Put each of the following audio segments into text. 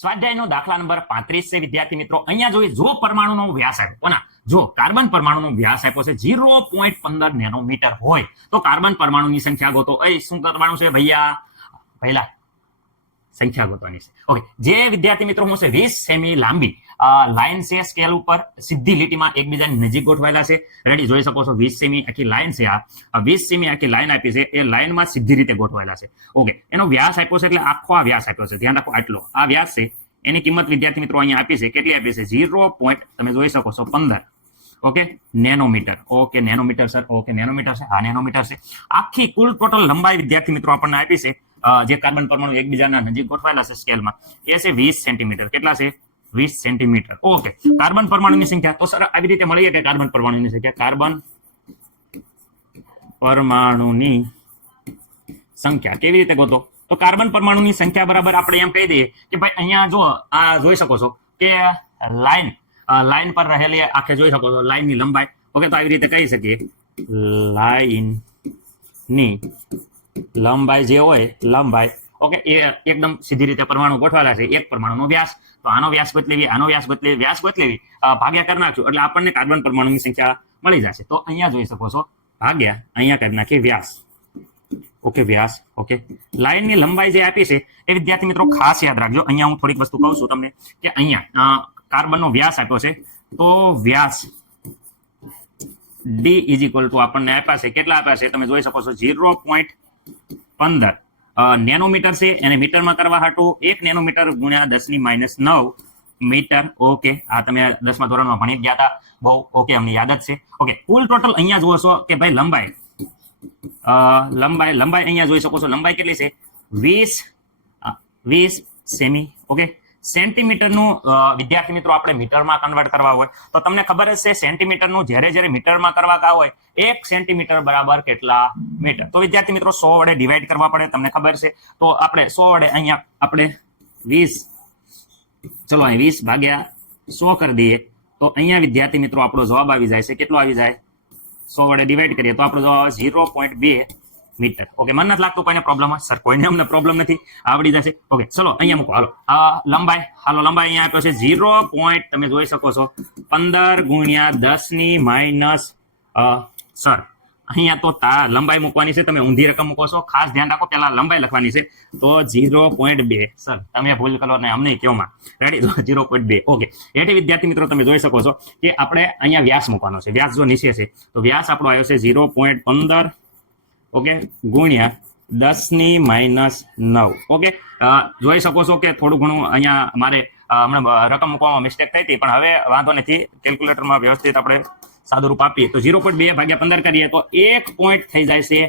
સ્વાધ્યાયનો દાખલા નંબર પાંત્રીસ છે. વિદ્યાર્થી મિત્રો, અહીંયા જોઈએ જો પરમાણુનો વ્યાસ આપ્યો કોના? જો કાર્બન પરમાણુનો વ્યાસ આપ્યો છે ઝીરો પોઈન્ટ પંદર નેનોમીટર હોય, તો કાર્બન પરમાણુની સંખ્યા ગોતો. એ શું કરવાનું છે ભૈયા? પહેલા સંખ્યા ગોતવાની છે. ઓકે જે વિદ્યાર્થી મિત્રો, હું છે વીસ સેમી લાંબી લાઇન છે સ્કેલ ઉપર સીધી લીટીમાં એકબીજાની નજીક ગોઠવાયેલા છે. રેડી જોઈ શકો છો, વીસ સેમી આખી લાઈન છે આ. વીસ સેમી આખી લાઈન આપી છે. એ લાઈનમાં સીધી રીતે ગોઠવાયેલા છે. ઓકે એનો વ્યાસ આપ્યો છે એટલે આખો આ વ્યાસ આપ્યો છે. ધ્યાન રાખો આટલો. આ વ્યાસ છે, એની કિંમત વિદ્યાર્થી મિત્રો અહીંયા આપી છે. કેટલી આપી છે? ઝીરો પોઈન્ટ, તમે જોઈ શકો છો, પંદર. Okay nanometre. Okay nanometre sir okay nanometre છે. હા, નેનોમીટર છે. આખી કુલ ટોટલ લંબાઈ વિદ્યાર્થી મિત્રો આપણને આપી છે. જે કાર્બન પરમાણુ એકબીજાના નજીક ગોઠવાયેલા છે સ્કેલમાં. એ છે વીસ સેન્ટીમીટર. કેટલા છે? વીસ સેન્ટીમીટર. ઓકે. કાર્બન પરમાણુની સંખ્યા. તો સર, આવી રીતે મળીએ કે કાર્બન પરમાણુની સંખ્યા? કાર્બન પરમાણુની સંખ્યા. કેવી રીતે ગોતો? તો કાર્બન પરમાણુની સંખ્યા બરાબર આપણે એમ કહી દઈએ કે ભાઈ અહીંયા જો આ જોઈ શકો છો કે લાઈન લાઈન પર રહેલી આખે જોઈ શકો છો. લાઈનની લંબાઈ. ઓકે, તો આવી રીતે કહી શકીએ. લાઈનની લંબાઈ જે હોય, લંબાઈ ઓકે એ એકદમ સીધી રીતે પરમાણુ ગોઠવાયેલા છે, એક પરમાણુનો વ્યાસ. તો આનો વ્યાસ બદલેવી, આનો વ્યાસ બદલેવી વ્યાસ બદલેવી ભાગ્યા કરી નાખશું, એટલે આપણને કાર્બન પરમાણુની સંખ્યા મળી જશે. તો અહીંયા જોઈ શકો છો, ભાગ્યા, અહીંયા કરી નાખીએ વ્યાસ. ઓકે વ્યાસ ઓકે લાઈનની લંબાઈ જે આપી છે, એ વિદ્યાર્થી મિત્રો ખાસ યાદ રાખજો. અહીંયા હું થોડીક વસ્તુ કહું છું તમને કે અહીંયા કાર્બન કાર્બનનો વ્યાસ આપ્યો છે. તો વ્યાસ ડી ઇઝ ઇક્વલ ટુ આપણને આપ્યા છે. કેટલા આપ્યા છે? તમે જોઈ શકો છો ઝીરો પોઈન્ટ પંદર. નેનોમીટર છે, એને મીટરમાં કરવા હાટું એક નેનોમીટર ગુણ્યા દસની માઇનસ નવ મીટર. ઓકે, આ તમે દસમા ધોરણમાં ભણી ગયા હતા બહુ, ઓકે, અમને યાદ જ છે. ઓકે, કુલ ટોટલ અહીંયા જુઓ છો કે ભાઈ લંબાઈ. લંબાઈ લંબાઈ અહીંયા જોઈ શકો છો. લંબાઈ કેટલી છે? વીસ વીસ સેમી. ઓકે સેન્ટીમીટરનું વિદ્યાર્થી મિત્રો, આપણે મીટરમાં કન્વર્ટ કરવા હોય, તો તમને ખબર છે સેન્ટીમીટરનું જ્યારે જ્યારે મીટરમાં કરવા કા હોય, એક સેન્ટીમીટર બરાબર કેટલા મીટર? તો વિદ્યાર્થી મિત્રો, સો વડે ડિવાઈડ કરવા પડે, તમને ખબર છે. તો આપણે સો વડે અહીંયા આપણે વીસ, ચલો અહીં વીસ ભાગ્યા સો કરી દઈએ, તો અહીંયા વિદ્યાર્થી મિત્રો આપણો જવાબ આવી જાય છે. કેટલો આવી જાય? સો વડે ડિવાઈડ કરીએ, તો આપણો જવાબ ઝીરો પોઈન્ટ બે. મીટર ઓકે મને નથી લાગતું કોઈને પ્રોબ્લેમ હોય. સર કોઈને અમને પ્રોબ્લેમ નથી. આવડી જશે. ઓકે ચલો, અહીંયા મૂકો. હાલો. લંબાઈ. હાલો, લંબાઈ અહીંયા આપ્યો છે. ઝીરો પોઈન્ટ તમે જોઈ શકો છો. પંદર ગુણ્યા દસની માઇનસ સર અહીંયા તો તા લંબાઈ મૂકવાની છે. તમે ઊંધી રકમ મૂકો છો. ખાસ ધ્યાન રાખો, પહેલા લંબાઈ લખવાની છે. તો ઝીરો પોઈન્ટ બે. સર તમે ભૂલ કરો ને અમને કેવમાં રેડી ઝીરો પોઈન્ટ બે. ઓકે એટલે વિદ્યાર્થી મિત્રો, તમે જોઈ શકો છો કે આપણે અહીંયા વ્યાસ મૂકવાનો છે. વ્યાસ જો નીચે છે, તો વ્યાસ આપણો આવ્યો છે ઝીરો પોઈન્ટ પંદર ઓકે? ગુણ્યા દસની માઇનસ નવ. ઓકે? જોઈ શકો છો કે થોડું ઘણું અહીંયા મારે હમણાં રકમ મૂકવામાં મિસ્ટેક થઈ હતી, પણ હવે વાંધો નથી. કેલ્ક્યુલેટરમાં વ્યવસ્થિત આપણે સાદું રૂપ આપીએ. તો ઝીરો પોઈન્ટ બે ભાગ્યા પંદર કરીએ તો એક પોઈન્ટ થઈ જાય છે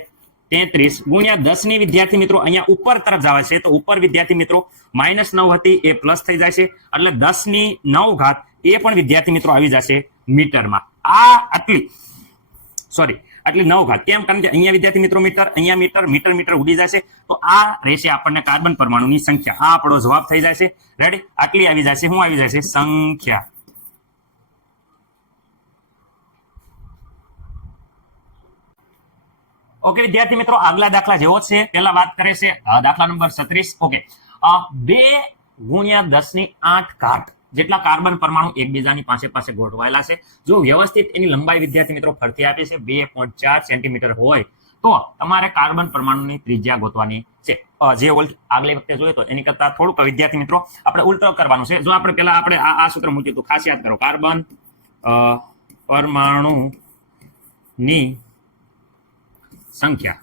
તેત્રીસ. ગુણ્યા દસની વિદ્યાર્થી મિત્રો અહીંયા ઉપર તરફ જવા છે. તો ઉપર વિદ્યાર્થી મિત્રો માઇનસ નવ હતી, એ પ્લસ થઈ જાય છે. એટલે દસની નવ ઘાત એ પણ વિદ્યાર્થી મિત્રો આવી જશે મીટરમાં. આ આટલી. સોરી. આટલી નવ ઘાત. કેમ? કારણ કે અહીંયા વિદ્યાર્થી મિત્રો મીટર, અહીંયા મીટર મીટર મીટર ઉડી જશે. તો આ રહેશે આપણને કાર્બન પરમાણુની સંખ્યા. આ આપણો જવાબ થઈ જશે. રેડી આટલી આવી જશે. શું આવી જશે? સંખ્યા. ઓકે, વિદ્યાર્થી મિત્રો, આગલા દાખલા જેવો છે. પેલા વાત કરે છે દાખલા નંબર છત્રીસ ઓકે. બે ગુણ્યા દસની આઠ ઘાત. જેટલા કાર્બન પરમાણુ એકબીજાની પાસે પાસે ગોઠવાયેલા છે. જો વ્યવસ્થિત એની લંબાઈ વિદ્યાર્થી મિત્રો ફરતી આપે છે, બે પોઈન્ટ ચાર સેન્ટીમીટર હોય, તો તમારે કાર્બન પરમાણુની ત્રિજ્યા ગોતવાની છે. જે ઉલટ આગલી વખતે જોઈએ તો એની કરતા થોડુંક વિદ્યાર્થી મિત્રો આપણે ઉલટો કરવાનું છે. જો આપણે પેલા આપણે આ સૂત્ર મૂક્યું હતું ખાસ યાદ કરો. કાર્બન પરમાણુની સંખ્યા.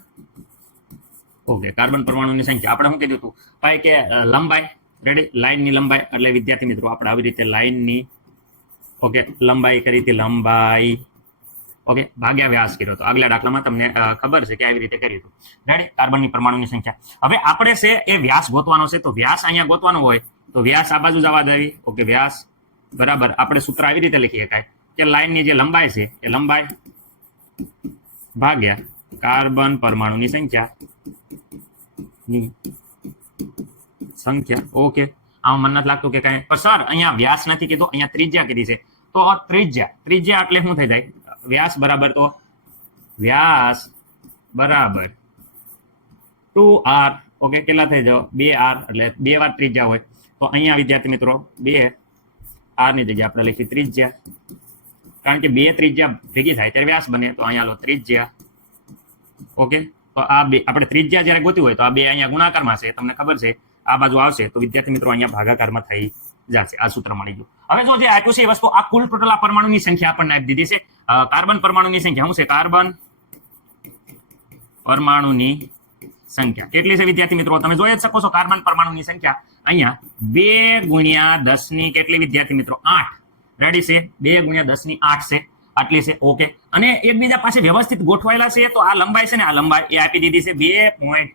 ઓકે, કાર્બન પરમાણુની સંખ્યા. આપણે શું કીધું હતું ભાઈ કે લંબાઈ. રેડી લાઇનની લંબાઈ, એટલે વિદ્યાર્થી મિત્રો, આપણે આવી રીતે લાઇનની ઓકે લંબાઈ કરી હતી, લંબાઈ ઓકે ભાગ્યા વ્યાસ કર્યો હતો. આગલા દાખલામાં તમને ખબર છે કે આવી રીતે કર્યું હતું. રેડી કાર્બનની પરમાણુની સંખ્યા. હવે આપણે છે, એ વ્યાસ ગોતવાનો છે, તો વ્યાસ અહીંયા ગોતવાનો હોય, તો વ્યાસ આ બાજુ જવા દેવી ઓકે વ્યાસ, બરાબર. આપણે સૂત્ર આવી રીતે લખી શકાય કે લાઇનની જે લંબાઈ છે, એ લંબાઈ ભાગ્યા કાર્બન પરમાણુની સંખ્યા સંખ્યા. ઓકે આમાં મને નથી લાગતું કે કાંઈ. પણ સર, અહીંયા વ્યાસ નથી કીધું, અહીંયા ત્રિજ્યા કીધી છે. તો આ ત્રિજ્યા ત્રિજ્યા એટલે શું થઈ જાય? વ્યાસ બરાબર તો? વ્યાસ બરાબર. ટુ આર ઓકે કેટલા થઈ જાવ બે આર, એટલે બે વાર ત્રિજ્યા હોય. તો અહીંયા, વિદ્યાર્થી મિત્રો, બે આરની જગ્યાએ આપણે લખી ત્રિજ્યા. કારણ કે બે ત્રિજ્યા ભેગી થાય, ત્યારે વ્યાસ બને. તો અહીંયા લો ત્રિજ્યા. ઓકે તો આ બે, આપણે ત્રિજ્યા જ્યારે ગોતી હોય, તો આ બે અહીંયા ગુણાકારમાં છે. તમને ખબર છે આ બાજુ આવશે, તો વિદ્યાર્થી મિત્રો અહીંયા ભાગાકારમાં થઈ જશે. આ સૂત્ર મળી ગયું. હવે જો જે આપ્યું છે એ વસ્તુ, આ કુલ ટોટલ આ પરમાણુની સંખ્યા આપણને આપી દીધી છે. કાર્બન પરમાણુની સંખ્યા શું છે? કાર્બન પરમાણુની સંખ્યા. કેટલી છે વિદ્યાર્થી મિત્રો? તમે જોઈ શકો છો કાર્બન પરમાણુની સંખ્યા અહીંયા બે ગુણ્યા દસની કેટલી વિદ્યાર્થી મિત્રો? આઠ. રેડી છે? બે ગુણ્યા દસની આઠ છે. આટલી છે? ઓકે અને એકબીજા પાસે વ્યવસ્થિત ગોઠવાયેલા છે, તો આ લંબાઈ છે ને આ લંબાઈ એ આપી દીધી છે બે પોઈન્ટ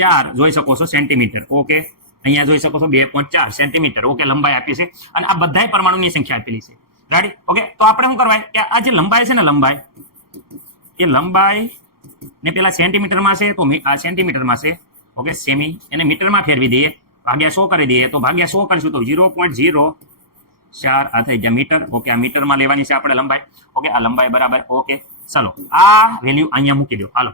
ચાર જોઈ શકો છો સેન્ટીમીટર. ઓકે? અહીંયા જોઈ શકો છો બે પોઈન્ટ ચાર સેન્ટીમીટર. ઓકે, લંબાઈ આપી છે. અને આ બધા પરમાણુની સંખ્યા આપેલી છે. રાઈટ ઓકે તો આપણે શું કરવાય? કે આ જે લંબાઈ છે ને લંબાઈ, એ લંબાઈ ને પેલા સેન્ટીમીટરમાં છે, તો આ સેન્ટીમીટરમાં છે. ઓકે સેમી એને મીટરમાં ફેરવી દઈએ. ભાગ્યા સો કરી દઈએ. તો ભાગ્યા સો કરીશું તો ઝીરો પોઈન્ટ ઝીરો ચાર આ થઈ ગયા મીટર. ઓકે આ મીટરમાં લેવાની છે આપણે લંબાઈ. ઓકે આ લંબાઈ બરાબર. ઓકે ચલો. આ વેલ્યુ અહીંયા મૂકી દો. હાલો.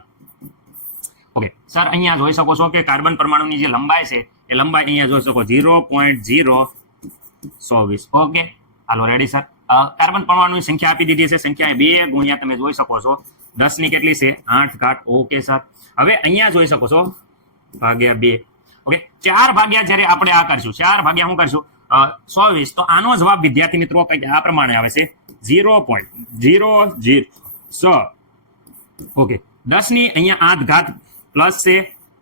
ઓકે સર અહીંયા જોઈ શકો છો કે કાર્બન પરમાણુની જે લંબાઈ છે, એ લંબાઈ અહીંયા જોઈ શકો ઝીરો પોઈન્ટ ઝીરો ચોવીસ. ઓકે હાલો રેડી સર કાર્બન પરમાણુની સંખ્યા આપી દીધી છે, સંખ્યા બે ગુણ્યા તમે જોઈ શકો છો. દસની કેટલી છે? આઠ ઘાટ ઓકે સર હવે અહીંયા જોઈ શકો છો, ભાગ્યા બે. ઓકે ચાર ભાગ્યા જ્યારે આપણે આ કરશું, ચાર ભાગ્યા શું કરશું? ચોવીસ. તો આનો જવાબ, વિદ્યાર્થી મિત્રો, કંઈક આ પ્રમાણે આવે છે. ઝીરો પોઈન્ટ ઝીરો ઝીરો સો ઓકે દસની અહીંયા આઠ ઘાત પ્લસ છે,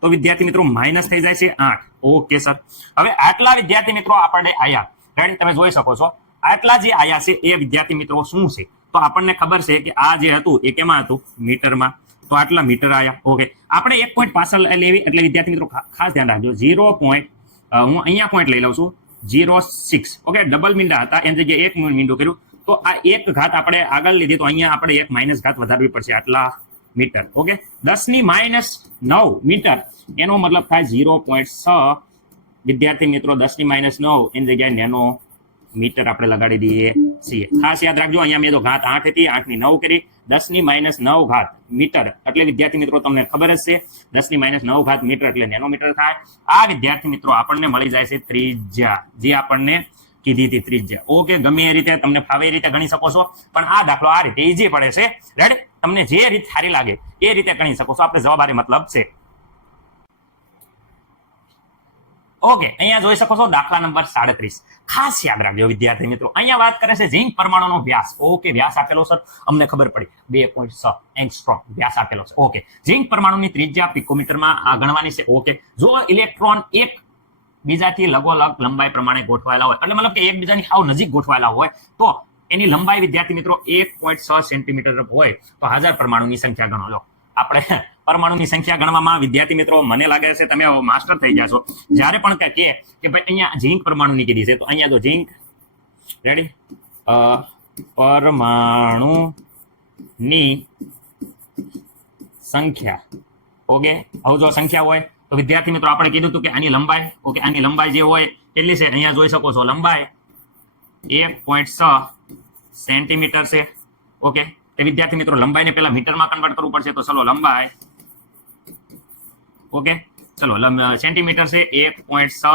તો વિદ્યાર્થી મિત્રો માઇનસ થઈ જાય છે આઠ. Okay, sir. હવે આટલા વિદ્યાર્થી મિત્રો આપણને આયા. ફ્રેન્ડ તમે જોઈ શકો છો. આટલા જે આયા છે, એ વિદ્યાર્થી મિત્રો શું છે? તો આપણને ખબર છે કે આ જે હતું, એ કેમાં હતું? મીટરમાં. તો આટલા મીટર આયા. ઓકે. આપણે એક પોઈન્ટ પાછળ લેવી, એટલે વિદ્યાર્થી મિત્રો ખાસ ધ્યાન રાખજો. ઝીરો પોઈન્ટ હું અહીંયા પોઈન્ટ લઈ લઉં છું. ઝીરો સિક્સ ઓકે ડબલ મીંડા હતા. એની જગ્યાએ એક મીંડું કર્યું. તો આ એક ઘાત આપણે આગળ લીધી, તો અહીંયા આપણે એક માઇનસ ઘાત વધારવી પડશે. આટલા મીટર, ઓકે? દસની માઇનસ નવ મીટર, એનો મતલબ થાય ઝીરો પોઈન્ટ છ. વિદ્યાર્થી મિત્રો દસની માઇનસ નવ, એની જગ્યાએ નેનો મીટર આપણે લગાડી દઈએ છીએ. ખાસ યાદ રાખજો, અહીંયા મેં તો ઘાત આઠ હતી આઠની નવ કરી. દસની માઇનસ નવ ઘાત મીટર, એટલે વિદ્યાર્થી મિત્રો, તમને ખબર જ છે દસની માઇનસ નવ ઘાત મીટર એટલે નેનો મીટર થાય. આ વિદ્યાર્થી મિત્રો, આપણને મળી જાય છે ત્રિજ્યા, જે આપણને કીધી હતી ત્રિજ્યા. ઓકે, ગમે એ રીતે તમને ફાવે એ રીતે ગણી શકો છો, પણ આ દાખલો આ રીતે ઈઝી પડે છે. રેડી તમને જે રીત સારી લાગે, એ રીતે ગણી શકો છો. આપણે જવાબારી મતલબ છે. ઓકે અહીંયા જોઈ શકો છો દાખલા નંબર સાડત્રીસ. ખાસ યાદ રાખજો વિદ્યાર્થી મિત્રો. અહીંયા વાત કરે છે ઝીંક પરમાણુનો વ્યાસ. ઓકે વ્યાસ આપેલો સર અમને ખબર પડી. બે પોઈન્ટ છ એંગસ્ટ્રોમ વ્યાસ આપેલો છે. ઓકે ઝીંક પરમાણુની ત્રિજ્યા પિકોમીટરમાં આ ગણવાની છે. ઓકે જો ઇલેક્ટ્રોન એક બીજાથી લગોલગ લંબાઈ પ્રમાણે ગોઠવાયેલા હોય, એટલે મતલબ કે એકબીજાની સાવ નજીક ગોઠવાયેલા હોય, તો એની લંબાઈ, વિદ્યાર્થી મિત્રો, એક પોઈન્ટ છ સેન્ટીમીટર હોય તો હજાર પરમાણુની સંખ્યા ગણો. લો, આપણે પરમાણુની સંખ્યા ગણવામાં વિદ્યાર્થી મિત્રો, મને લાગે છે તમે માસ્ટર થઈ જશો જ્યારે પણ કહે કે ભાઈ અહીંયા ઝીંક પરમાણુની કીધી છે, તો અહીંયા જો ઝીંક રેડી પરમાણુની સંખ્યા. ઓકે, હવે જો સંખ્યા હોય, તો વિદ્યાર્થી મિત્રો, આપણે કીધું હતું કે આની લંબાઈ, ઓકે, આની લંબાઈ જે હોય, કેટલી છે? અહીંયા જોઈ શકો છો, લંબાઈ એક પોઈન્ટ છ સેન્ટીમીટર છે. ઓકે? તે વિદ્યાર્થી મિત્રો, લંબાઈને પહેલા મીટરમાં કન્વર્ટ કરવું પડશે. તો ચલો લંબાઈ. ઓકે? ચલો સેન્ટીમીટર છે એક પોઈન્ટ છ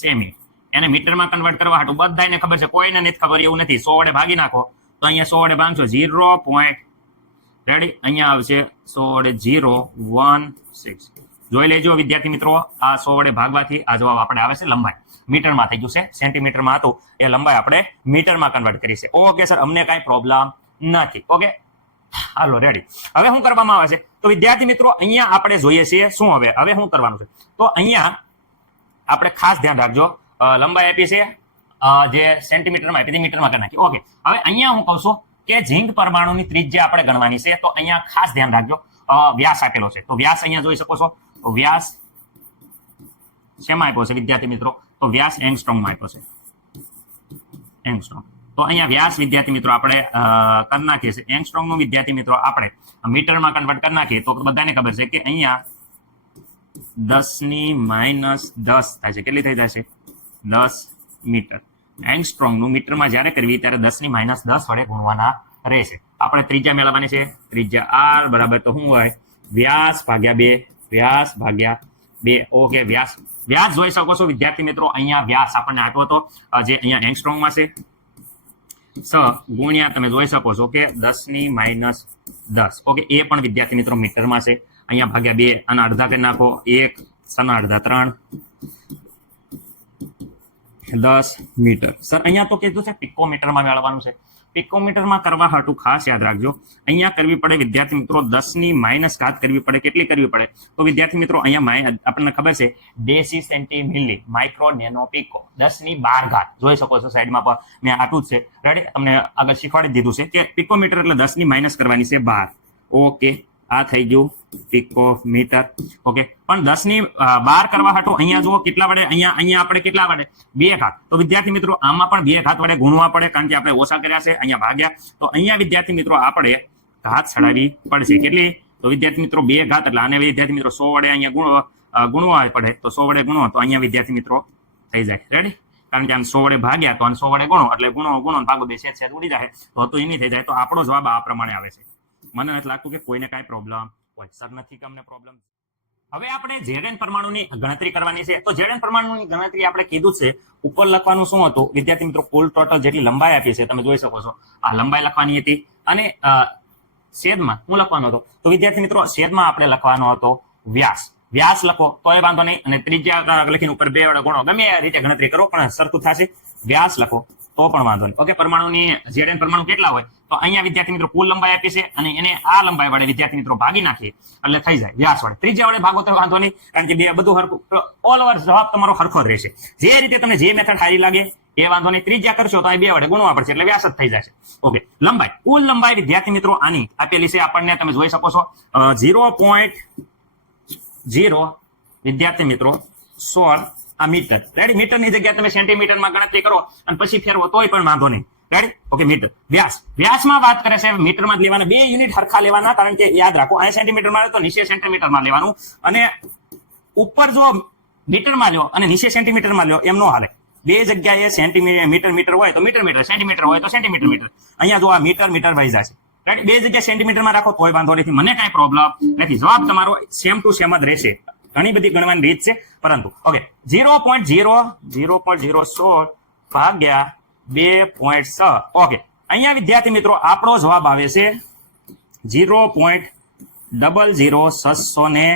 સેમી. એને મીટરમાં કન્વર્ટ કરવા હાટું બધાને ખબર છે. કોઈને નથી ખબર, એવું નથી. સો વડે ભાગી નાખો. તો અહીંયા સો વડે ભાગશો. Zero point ready? અહીંયા આવશે સો વડે ઝીરો, વન, સિક્સ. જોઈ લેજો વિદ્યાર્થી મિત્રો, આ સો વડે ભાગવાથી આ જવાબ આપણે આવે છે લંબાઈ. મીટરમાં થઈ ગયું છે. સેન્ટીમીટરમાં હતું. એ લંબાઈ આપણે મીટરમાં કન્વર્ટ કરી છે. ઓકે સર અમને કાંઈ પ્રોબ્લેમ નથી. ઓકે હાલો રેડી હવે શું કરવામાં આવે છે? તો વિદ્યાર્થી મિત્રો, અહીંયા આપણે જોઈએ છીએ શું હવે? હવે શું કરવાનું છે? તો અહીંયા આપણે ખાસ ધ્યાન રાખજો. લંબાઈ આપી છે. જે સેન્ટીમીટરમાં આપી મીટરમાં કરી નાખી. ઓકે હવે અહીંયા હું કહું છું કે ઝીંક પરમાણુની ત્રિજ્યા આપણે ગણવાની છે. તો અહીંયા ખાસ ધ્યાન રાખજો. વ્યાસ આપેલો છે. તો વ્યાસ અહીંયા જોઈ શકો છો. વ્યાસ શેમાં આપ્યો છે, વિદ્યાર્થી મિત્રો? તો વ્યાસ એંગસ્ટ્રોમમાં આપ્યો છે. એંગસ્ટ્રોંગ તો અહીંયા વ્યાસ, વિદ્યાર્થી મિત્રો, આપણે કરી નાખીએ છીએ. એંગસ્ટ્રોમનું વિદ્યાર્થી મિત્રો, આપણે મીટરમાં કન્વર્ટ કરી નાખીએ તો બધાને ખબર છે કે અહીંયા દસની માઇનસ દસ થાય છે. કેટલી થઈ જાય છે? દસ મીટર. એંગસ્ટ્રોંગનું મીટરમાં જ્યારે કરવી ત્યારે દસની માઇનસ દસ વડે ગુણવાના રહેશે. આપણે ત્રીજા મેળવવાની છે. ત્રીજા આર બરાબર તો શું હોય? વ્યાસ ભાગ્યા બે. વ્યાસ ભાગ્યા બે. ઓકે, વ્યાસ વ્યાસ જોઈ શકો છો, વિદ્યાર્થી મિત્રો, અહીંયા વ્યાસ આપણને આપ્યો હતો જે અહીંયા એંગસ્ટ્રોંગમાં છે. સ ગુણ્યા, તમે જોઈ શકો છો કે દસની માઇનસ દસ. ઓકે, એ પણ વિદ્યાર્થી મિત્રો મીટરમાં છે. અહીંયા ભાગ્યા બે અને અડધા કરી નાખો. એક સના અડધા ત્રણ. દસ મીટર. સર, અહીંયા તો કીધું છે, પિકોમીટરમાં મેળવવાનું છે. પિકોમીટરમાં કરવા હાટું ખાસ યાદ રાખજો. અહીંયા કરવી પડે વિદ્યાર્થી મિત્રો દસની માઇનસ ઘાત કરવી પડે. કેટલી કરવી પડે? તો વિદ્યાર્થી મિત્રો અહીંયા આપણને ખબર છે deci centi milli micro nano pico દસની બાર ઘાત. જોઈ શકો છો સાઈડમાં પણ મેં આટલું જ છે. રેડી તમને આગળ શીખવાડી દીધું છે કે પિકોમીટર એટલે દસની માઇનસ કરવાની છે બાર. ઓકે આ થઈ ગયું પિકોમીટર. ઓકે, પણ દસની બાર કરવા હાટું અહીંયા જુઓ કેટલા વડે, અહીંયા અહીંયા આપણે કેટલા વડે? બે ઘાત. તો વિદ્યાર્થી મિત્રો, આમાં પણ બે ઘાત વડે ગુણવા પડે કારણ કે આપણે ઓછા કર્યા છે, અહીંયા ભાગ્યા. તો અહીંયા વિદ્યાર્થી મિત્રો, આપણે ઘાત ચડાવી પડશે. કેટલી? તો વિદ્યાર્થી મિત્રો, બે ઘાત, એટલે આને વિદ્યાર્થી મિત્રો, સો વડે અહીંયા ગુણ ગુણવા પડે. તો સો વડે ગુણો, તો અહીંયા વિદ્યાર્થી મિત્રો થઈ જાય. રેડી કારણ કે આમ સો વડે ભાગ્યા, તો આમ સો વડે ગુણો, એટલે ગુણો ગુણો ભાગો બે છે છેદ ઉડી જાય તો તો એની થઈ જાય. તો આપણો જવાબ આ પ્રમાણે આવે છે. મને નથી લાગતું કે કોઈને કાંઈ પ્રોબ્લેમ હોય સર નથી કે અમને હવે આપણે જેડેન પરમાણુની ગણતરી કરવાની છે. તો જેડેન પરમાણુની ગણતરી આપણે કીધું છે. ઉપર લખવાનું શું હતું? વિદ્યાર્થી મિત્રો, કુલ ટોટલ જેટલી લંબાઈ આપી છે, તમે જોઈ શકો છો. આ લંબાઈ લખવાની હતી. અને છેદમાં શું લખવાનો હતો? તો વિદ્યાર્થી મિત્રો, છેદમાં આપણે લખવાનો હતો વ્યાસ. વ્યાસ લખો, તો એ વાંધો નહીં. અને ત્રીજા લખીને ઉપર બે વડે ગુણો. ગમે એ રીતે ગણતરી કરો, પણ સરખું થશે. વ્યાસ લખો. તો પણ વાંધો નહીં. ઓકે પરમાણુની જેડેન પરમાણુ કેટલા હોય? તો અહીંયા વિદ્યાર્થી મિત્રો કુલ લંબાઈ આપી છે અને એને આ લંબાઈ વડે વિદ્યાર્થી મિત્રો ભાગી નાખીએ એટલે થઈ જાય. વ્યાસ વડે ત્રીજા વડે ભાગો તો વાંધો નહીં, કારણ કે બે બધું હરખું. ઓલ ઓવર જવાબ તમારો હરખો જ રહેશે. જે રીતે તમને જે મેથડ સારી લાગે, એ વાંધો નહીં. ત્રીજા કરશો તો અહીં બે વડે ગુણવા પડશે, એટલે વ્યાસ જ થઈ જશે. ઓકે લંબાઈ. કુલ લંબાઈ વિદ્યાર્થી મિત્રો આની આપેલી છે, આપણને તમે જોઈ શકો છો. ઝીરો પોઈન્ટ ઝીરો વિદ્યાર્થી મિત્રો, સોળ આ મીટર રેડી મીટરની જગ્યાએ તમે સેન્ટીમીટરમાં ગણતરી કરો અને પછી ફેરવો, તોય પણ વાંધો નહીં. રેડી ઓકે મીટર વ્યાસ. વ્યાસમાં વાત કરે છે મીટરમાં લેવાના. બે યુનિટ હરખા લેવાના, કારણ કે યાદ રાખો અહીં સેન્ટીમીટરમાં તો નીચે સેન્ટીમીટરમાં લેવાનું. અને ઉપર જો મીટરમાં લ્યો અને નીચે સેન્ટીમીટરમાં લ્યો, એમ નો હાલે. બે જગ્યાએ સેન્ટીમીટર મીટર મીટર હોય તો મીટર મીટર સેન્ટીમીટર હોય તો સેન્ટીમીટર મીટર અહીંયા જો આ મીટર મીટર વહી જશે રાઈટ બે જગ્યાએ સેન્ટીમીટરમાં રાખો, તોય વાંધો નથી. મને કાંઈ પ્રોબ્લેમ નથી. જવાબ તમારો સેમ ટુ સેમ જ રહેશે. ઘણી બધી ગણવાની રીત છે, પરંતુ okay zero point zero zero point zero સોળ ભાગ્યા બે પોઈન્ટ છ. ઓકે અહીંયા વિદ્યાર્થી મિત્રો, આપણો જવાબ આવે છે ઝીરો પોઈન્ટ ડબલ ઝીરો છસો ને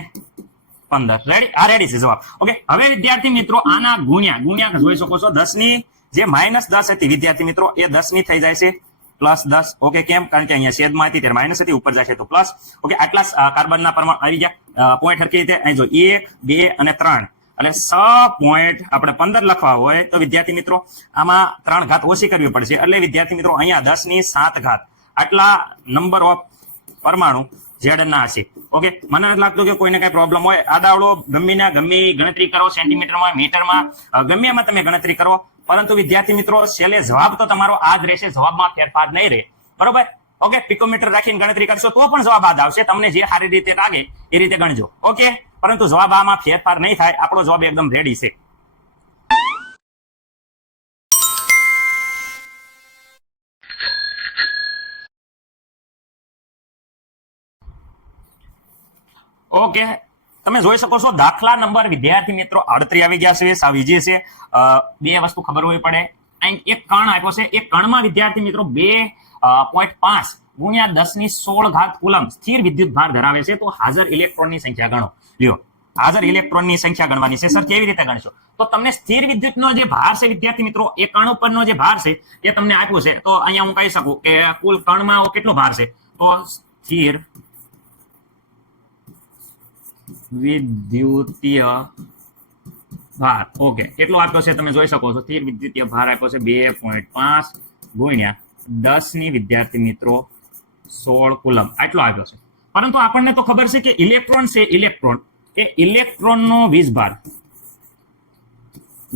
પંદર. રેડી આ રેડી છે જવાબ. ઓકે હવે વિદ્યાર્થી મિત્રો, આના ગુણ્યા ગુણ્યા જોઈ શકો છો દસની જે માઇનસ દસ હતી, વિદ્યાર્થી મિત્રો, એ દસની થઈ જાય છે. પ્લસ દસ. ઓકે, કેમ? કારણ કે અહીંયા છેદમાં હતી ત્યારે માઇનસ હતી, ઉપર જશે તો પ્લસ. ઓકે આટલા કાર્બનના પરમાણુ આવી ગયા. પોઈન્ટ હરકી રીતે અહીં જો એક, બે અને ત્રણ. એટલે સ પોઈન્ટ આપણે પંદર લખવા હોય તો વિદ્યાર્થી મિત્રો, આમાં ત્રણ ઘાત ઓછી કરવી પડશે. એટલે વિદ્યાર્થી મિત્રો, અહીંયા દસની સાત ઘાત. આટલા નંબર ઓફ પરમાણુ ઝેડ ના હશે. ઓકે મને નથી લાગતું કે કોઈને કઈ પ્રોબ્લેમ હોય. આડાવડો ગમી ના ગમી ગણતરી કરો સેન્ટીમીટરમાં મીટરમાં ગમે એમાં તમે ગણતરી કરો. પરંતુ વિદ્યાર્થી મિત્રો, છેલ્લે જવાબ તો તમારો આ જ રહેશે. જવાબમાં ફેરફાર નહીં રહે. બરોબર? ઓકે પિકોમીટર રાખીને ગણતરી કરશો તો પણ જવાબ આ આવશે. તમને જે સારી રીતે લાગે એ રીતે ગણજો. ઓકે પરંતુ જવાબ આમાં ફેરફાર નહીં થાય. આપણો જવાબ એકદમ રેડી છે. ઓકે. તમે જોઈ શકો છો દાખલા નંબર. વિદ્યાર્થી મિત્રો અડત્રી આવી ગયા છે સાવીજી છે. બે વસ્તુ ખબર હોવી પડે. અહીં એક કણ આપ્યો છે. એક કણમાં વિદ્યાર્થી મિત્રો, બે પોઈન્ટ પાંચ ગુણ્યા દસની સોળ ઘાત કુલમ સ્થિર વિદ્યુત ભાર ધરાવે છે. તો હાજર ઇલેક્ટ્રોનની સંખ્યા ગણો. લ્યો. હાજર ઇલેક્ટ્રોનની સંખ્યા ગણવાની છે. સર, કેવી રીતે ગણશો? તો તમને સ્થિર વિદ્યુતનો જે ભાર છે વિદ્યાર્થી મિત્રો, એ કણ ઉપરનો જે ભાર છે, એ તમને આપ્યો છે. તો અહીંયા હું કહી શકું કે કુલ કણમાં કેટલો ભાર છે? તો સ્થિર વિદ્યુતીય ભાર. ઓકે કેટલો આપ્યો છે તમે જોઈ શકો છો. સ્થિર વિદ્યુતીય ભાર આપ્યો છે બે પોઈન્ટ પાંચ ગુણ્યા દસની વિદ્યાર્થી મિત્રો સોળ કુલમ આટલો આપ્યો છે. પરંતુ આપણને તો ખબર છે કે ઇલેક્ટ્રોન છે ઇલેક્ટ્રોન. એ ઇલેક્ટ્રોનનો વીજભાર.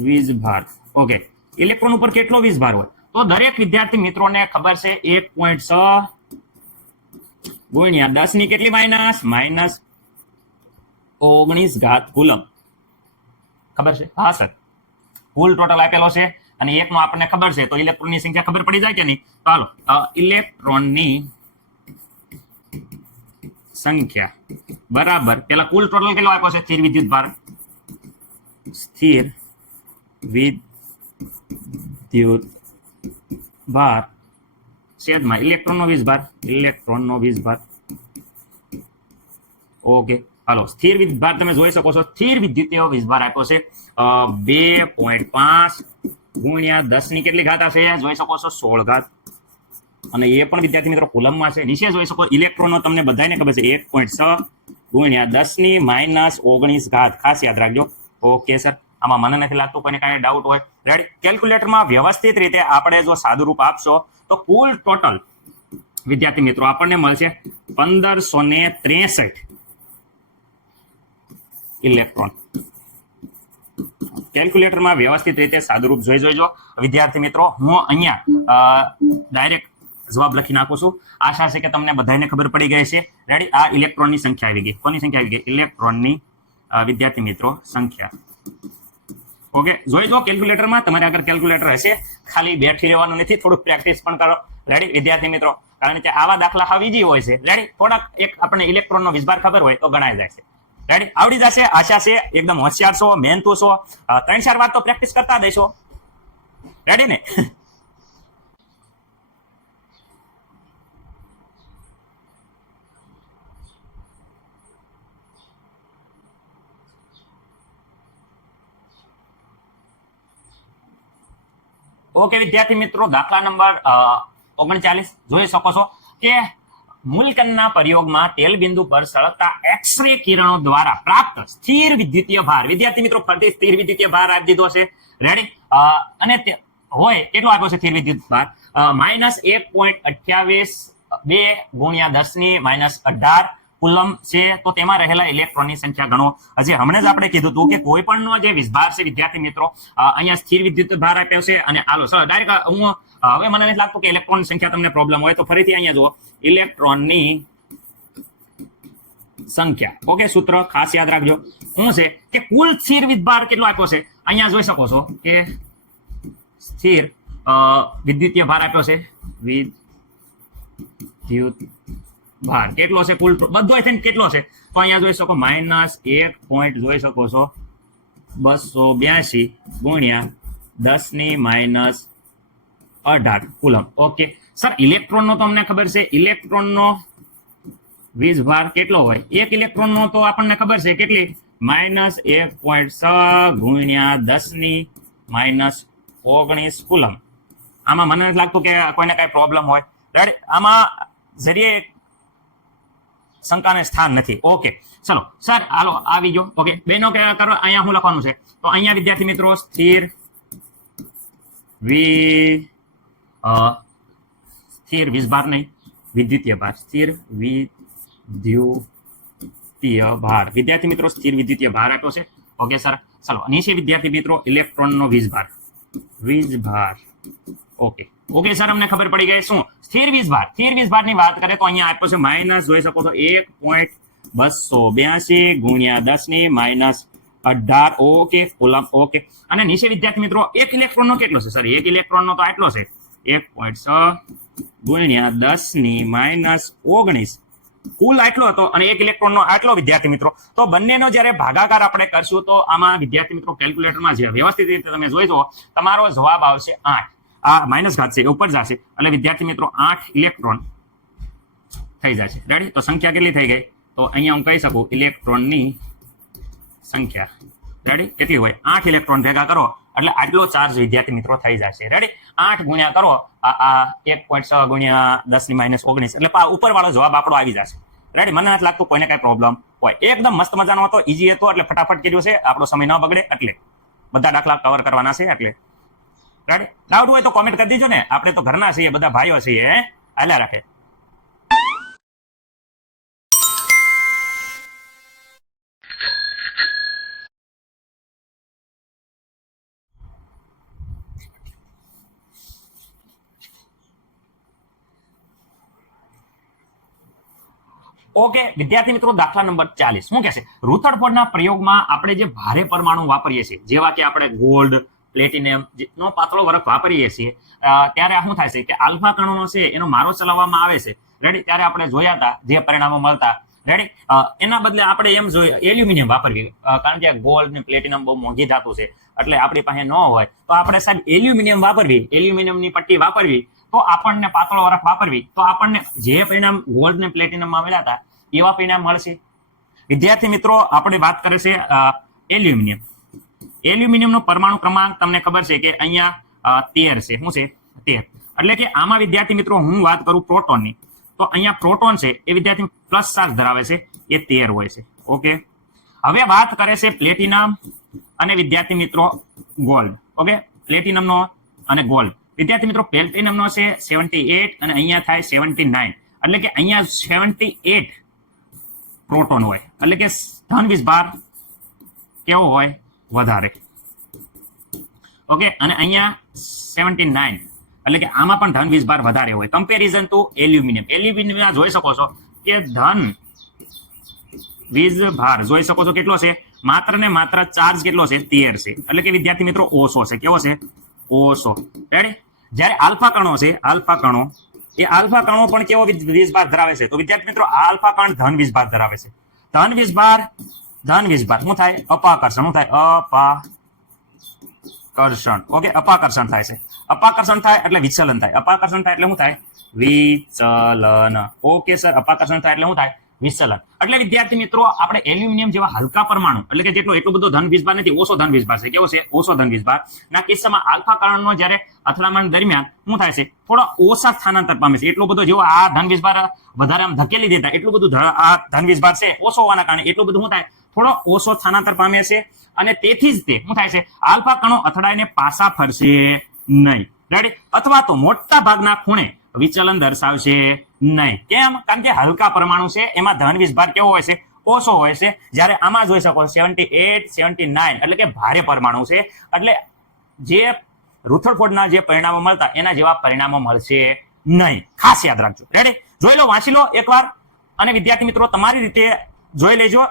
વીજભાર. ઓકે ઇલેક્ટ્રોન ઉપર કેટલો વીજભાર હોય? તો દરેક વિદ્યાર્થી મિત્રોને ખબર છે એક પોઈન્ટ છ ગુણ્યા દસની કેટલી માઇનસ માઇનસ ઓગણીસ ઘાત કુલમ. ખબર છે? હા, સર. કુલ ટોટલ આપેલો છે અને એકનો આપણને ખબર છે. તો ઇલેક્ટ્રોનની સંખ્યા ખબર પડી જાય કે નહીં? ચાલો ઇલેક્ટ્રોન ઇલેક્ટ્રોનની સંખ્યા બરાબર. પેલા કુલ ટોટલ કેટલો આપ્યો છે? સ્થિર વિદ્યુત ભાર. સ્થિર વિદ્યુત ભાર છેદમાં ઇલેક્ટ્રોનનો વીજભાર. ઇલેક્ટ્રોનનો વીજભાર. ઓકે. હાલો, સ્થિર વીજભાર તમે જોઈ શકો છો. સ્થિર વિદ્યુતીય વીજભાર આપ્યો છે. બે પોઈન્ટ પાંચ ગુણ્યા દસની કેટલી ઘાત હશે જોઈ શકો છો, સોળ ઘાત. અને એ પણ વિદ્યાર્થી મિત્રો કુલમમાં છે. નીચે જોઈ શકો ઇલેક્ટ્રોનનો તમને બધાને ખબર છે, એક પોઈન્ટ છ ગુણ્યા દસની માઇનસ ઓગણીસ ઘાત. ખાસ યાદ રાખજો. Okay, sir. આમાં મને નથી લાગતું કોઈને કાંઈ ડાઉટ હોય. રેડી કેલ્ક્યુલેટરમાં વ્યવસ્થિત રીતે આપણે જો સાદુરૂપ આપશો, તો કુલ ટોટલ વિદ્યાર્થી મિત્રો આપણને મળશે પંદરસો ને ત્રેસઠ. ઇલેક્ટ્રોન. કેલ્ક્યુલેટરમાં વ્યવસ્થિત રીતે સાદુરૂપ જોઈ જોઈજો વિદ્યાર્થી મિત્રો, હું અહીંયા ડાયરેક્ટ જવાબ લખી નાખું છું. આશા છે કે તમને બધાને ખબર પડી ગઈ છે રેડી આ ઇલેક્ટ્રોનની સંખ્યા આવી ગઈ. કોની સંખ્યા આવી ગઈ? ઇલેક્ટ્રોનની વિદ્યાર્થી મિત્રો, સંખ્યા. ઓકે જોઈ જો કેલ્ક્યુલેટરમાં તમારે આગળ કેલ્ક્યુલેટર હશે. ખાલી બેઠી રહેવાનું નથી, થોડુંક પ્રેક્ટિસ પણ કરો. રેડી વિદ્યાર્થી મિત્રો, કારણ કે આવા દાખલા હાવ હોય છે. રેડી થોડાક એક આપણને ઇલેક્ટ્રોનનો વિસ્બાર ખબર હોય તો ગણાય જાય છે. રેડી આવડી જશે, આશા છે, એકદમ હોશિયાર છો, મહેનતુ છો. ત્રણ ચાર વાર તો પ્રેક્ટિસ કરતા દેશો. રેડી ને? ઓકે વિદ્યાર્થી મિત્રો, દાખલા નંબર ઓગણચાલીસ. જોઈ શકો છો કે મૂલકણના પ્રયોગમાં તેલ બિંદુ પર સળગતા એક્સ-રે કિરણો દ્વારા પ્રાપ્ત સ્થિર વિદ્યુતીય ભાર. વિદ્યાર્થી મિત્રો ફરતી સ્થિર વિદ્યુતીય ભાર આપી દીધો છે. રેડી અને હોય કેટલો આપ્યો છે સ્થિર વિદ્યુત ભાર? માઇનસ એક પોઈન્ટ અઠ્યાવીસ બે ગુણ્યા દસની માઇનસ અઢાર. કુલમ છે, તો તેમાં રહેલા ઇલેક્ટ્રોનની સંખ્યા ગણો હજી હમણાં જ આપણે કીધું હતું કે કોઈ પણનો જે વિસ્ભાર છે, વિદ્યાર્થી મિત્રો અહીંયા સ્થિર વિદ્યુત ભાર આપ્યો છે અને આલો સર ડાયરેક્ટ હું હવે મને નથી લાગતું કે ઇલેક્ટ્રોન સંખ્યા તમને પ્રોબ્લેમ હોય, તો ફરીથી અહીંયા જુઓ. ઇલેક્ટ્રોનની સંખ્યા. ઓકે સૂત્ર ખાસ યાદ રાખજો. શું છે? કે કુલ સ્થિર વિદ્ભાર કેટલો આપ્યો છે? અહીંયા જોઈ શકો છો કે સ્થિર વિદ્યુતીય ભાર આપ્યો છે. વિદ્યુત ભાર કેટલો છે કુલ બધો થઈને કેટલો છે? તો અહીંયા જોઈ શકો માઇનસ એક પોઈન્ટ જોઈ શકો છો. બસો બ્યાસી ગુણ્યા દસની માઇનસ અઢાર. કુલમ. ઓકે. સર, ઇલેક્ટ્રોનનો તો અમને ખબર છે? ઇલેક્ટ્રોનનો વીજભાર કેટલો હોય? એક ઇલેક્ટ્રોનનો તો આપણને ખબર છે કેટલી? માઇનસ એક પોઈન્ટ છ ગુણ્યા દસની માઇનસ ઓગણીસ કુલમ. આમાં મને નથી લાગતું કે કોઈને કઈ પ્રોબ્લેમ હોય. રાઈટ આમાં જરીએ શંકાને સ્થાન નથી. ઓકે ચલો સર હાલો, આવી ગયો. ઓકે બેનો કે કરો? અહીંયા હું લખવાનું છે? તો અહીંયા વિદ્યાર્થી મિત્રો, સ્થિર, વિ સ્થિર સ્થિર વીજભાર નહીં, વિદ્યુતીય ભાર. સ્થિર, વિદ્યુતીય ભાર. વિદ્યાર્થી મિત્રો, સ્થિર, વિદ્યુતીય ભાર આપ્યો છે. ઓકે સર ચલો, નીચે વિદ્યાર્થી મિત્રો, ઇલેક્ટ્રોનનો વીજ ભાર ઓકે ઓકે સર અમને ખબર પડી ગઈ. શું? સ્થિર વીજભાર સ્થિર વીજભારની વાત કરીએ તો અહીંયા આપ્યો છે માઇનસ જોઈ શકો છો, એક પોઈન્ટ બસો બ્યાસી ગુણ્યા દસની માઇનસ અઢાર. ઓકે કુલમ ઓકે અને નીચે વિદ્યાર્થી મિત્રો, એક ઇલેક્ટ્રોનનો કેટલો છે? સર એક ઇલેક્ટ્રોનનો તો આટલો છે. એક પોઈન્ટ છ ગુણ્યા દસની માઇનસ ઓગણીસ. કુલ આટલો હતો અને એક ઇલેક્ટ્રોનનો આટલો વિદ્યાર્થી મિત્રો. તો બંનેનો જ્યારે ભાગાકાર આપણે કરશું તો આમાં વિદ્યાર્થી મિત્રો કેલ્ક્યુલેટરમાં જે વ્યવસ્થિત રીતે તમે જોઈ જુઓ, તમારો જવાબ આવશે આઠ. આ માઇનસ ઘાત છે, એ ઉપર જશે. એટલે વિદ્યાર્થી મિત્રો, આઠ ઇલેક્ટ્રોન થઈ જશે. રેડી તો સંખ્યા કેટલી થઈ ગઈ? તો અહીંયા હું કહી શકું, ઇલેક્ટ્રોનની સંખ્યા. રેડી કેટલી હોય? આઠ ઇલેક્ટ્રોન ભેગા કરો. એટલે આટલો ચાર્જ વિદ્યાર્થી મિત્રો થઈ જશે. રેડી આઠ ગુણ્યા કરો. આ એક પોઈન્ટ છ ગુણ્યા દસની માઇનસ ઓગણીસ. એટલે ઉપરવાળો જવાબ આપણો આવી જશે. રેડી મને નથી લાગતું કોઈને કઈ પ્રોબ્લેમ હોય. એકદમ મસ્ત મજાનો હતો ઈઝી હતો, એટલે ફટાફટ કર્યું છે. આપણો સમય ન બગડે એટલે. બધા દાખલા કવર કરવાના છે, એટલે. ડાઉટ હોય તો કોમેન્ટ કરી દેજો ને. આપણે તો ઘરના છીએ, બધા ભાઈઓ છીએ, હે? રાખે. ઓકે વિદ્યાર્થી મિત્રો, દાખલા નંબર ચાલીસ. શું કહેશે રુથરફોર્ડના પ્રયોગમાં આપણે જે ભારે પરમાણુ વાપરીએ છીએ, જેવા કે આપણે ગોલ્ડ પ્લેટિનિયમ નો પાતળો વરખ વાપરીએ છીએ ત્યારે શું થાય છે કે આલ્ફા કણોનો છે એનો મારો ચલાવવામાં આવે છે. રેડી ત્યારે આપણે જોયા હતા જે પરિણામો મળતા. રેડી એના બદલે આપણે એમ જોઈએ, એલ્યુમિનિયમ વાપરવી કારણ કે ગોલ્ડ ને પ્લેટિનમ બહુ મોંઘી ધાતુ છે, એટલે આપણી પાસે ન હોય. તો આપણે સાહેબ એલ્યુમિનિયમ વાપરવી એલ્યુમિનિયમની પટ્ટી વાપરવી તો આપણને પાતળો વરખ વાપરવી તો આપણને જે પરિણામ ગોલ્ડ ને પ્લેટિનમમાં મળ્યા હતા, એવા પરિણામ મળશે. વિદ્યાર્થી મિત્રો, આપણે વાત કરે છે એલ્યુમિનિયમ. એલ્યુમિનિયમનો પરમાણુ ક્રમાંક તમને ખબર છે કે અહીંયા તેર છે. શું છે? તેર. એટલે કે આમાં વિદ્યાર્થી મિત્રો હું વાત કરું પ્રોટોનની. તો અહીંયા પ્રોટોન છે, એ વિદ્યાર્થી પ્લસ ચાર્જ ધરાવે છે, એ તેર હોય છે. ઓકે? હવે વાત કરે છે પ્લેટિનમ અને વિદ્યાર્થી મિત્રો ગોલ્ડ. ઓકે? પ્લેટિનમનો અને ગોલ્ડ. વિદ્યાર્થી મિત્રો, પ્લેટિનમનો છે સેવન્ટી એટ અને અહીંયા થાય સેવન્ટી નાઇન. એટલે કે અહીંયા સેવન્ટી એટ પ્રોટોન હોય. એટલે કે ધન વિસ્ભાર કેવો હોય? વધારે. ઓકે અને અહીંયા સેવન્ટી નાઇન એટલે કે આમાં પણ ધન વીજભાર વધારે હોય. કમ્પેરિઝન ટુ એલ્યુમિનિયમ એલ્યુમિનિયમ જોઈ શકો છો કે ધન વીજભાર જોઈ શકો છો કેટલો છે? માત્ર ને માત્ર ચાર્જ કેટલો છે? તેર છે. એટલે કે વિદ્યાર્થી મિત્રો, ઓછો છે. કેવો છે? ઓછો. રેડી જ્યારે આલ્ફા કણો છે, આલ્ફા કણો, એ આલ્ફા કણો પણ કેવો વીજ- વીજભાર ધરાવે છે? તો વિદ્યાર્થી મિત્રો આલ્ફા કણ ધન વીજભાર ધરાવે છે. ધન વીજભાર ધન વીજભાર શું થાય? અપાકર્ષણ. શું થાય? અપાકર્ષણ. ઓકે અપાકર્ષણ થાય છે. અપાકર્ષણ થાય એટલે વિચલન થાય. અપાકર્ષણ થાય એટલે શું થાય? વિચલન. ઓકે સર અપાકર્ષણ થાય એટલે શું થાય? વિચલન. એટલે વિદ્યાર્થી મિત્રો, આપણે એલ્યુમિનિયમ જેવા હલકા પરમાણુ, એટલે કે જેટલો એટલો બધો ધન વીજભાર નથી, ઓછો ધન વીજભાર છે. કેવો છે? ઓછો ધન વીજભાર ના, કિસ્સામાં આલ્ફા કારણનો જ્યારે અથડામણ દરમિયાન શું થાય છે? થોડો ઓછા સ્થાનાંતર પામે છે. એટલો બધો જેવો આ ધન વીજભાર વધારે આમ ધકેલી દેતા, એટલું બધું આ ધન વીજભાર છે, ઓછો હોવાના કારણે એટલું બધું શું થાય? થોડો ઓછો સ્થાનાંતર પામે છે અને તેથી જ તે શું થાય છે? આલ્ફા કણો અથડાઈને પાછા ફરશે નહીં. રેડી અથવા તો મોટા ભાગના ખૂણે વિચલન દર્શાવશે નહીં. કેમ? કારણ કે હલકા પરમાણુ છે, એમાં ધન વિસ્ભાર કેવો હોય છે? ઓછો હોય છે. જ્યારે આમાં જોઈ શકો સેવન્ટી એટ સેવન્ટી નાઇન એટલે કે ભારે પરમાણુ છે. એટલે જે રૂથડફોડના જે પરિણામો મળતા, એના જેવા પરિણામો મળશે નહીં. ખાસ યાદ રાખજો. રેડી જોઈ લો, વાંચી લો એકવાર. અને વિદ્યાર્થી મિત્રો, તમારી રીતે જોઈ લેજો.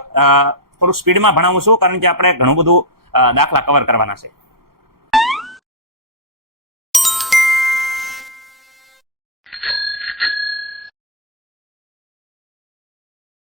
થોડું સ્પીડમાં ભણાવું છું કારણ કે આપણે ઘણું બધું દાખલા કવર કરવાના છે.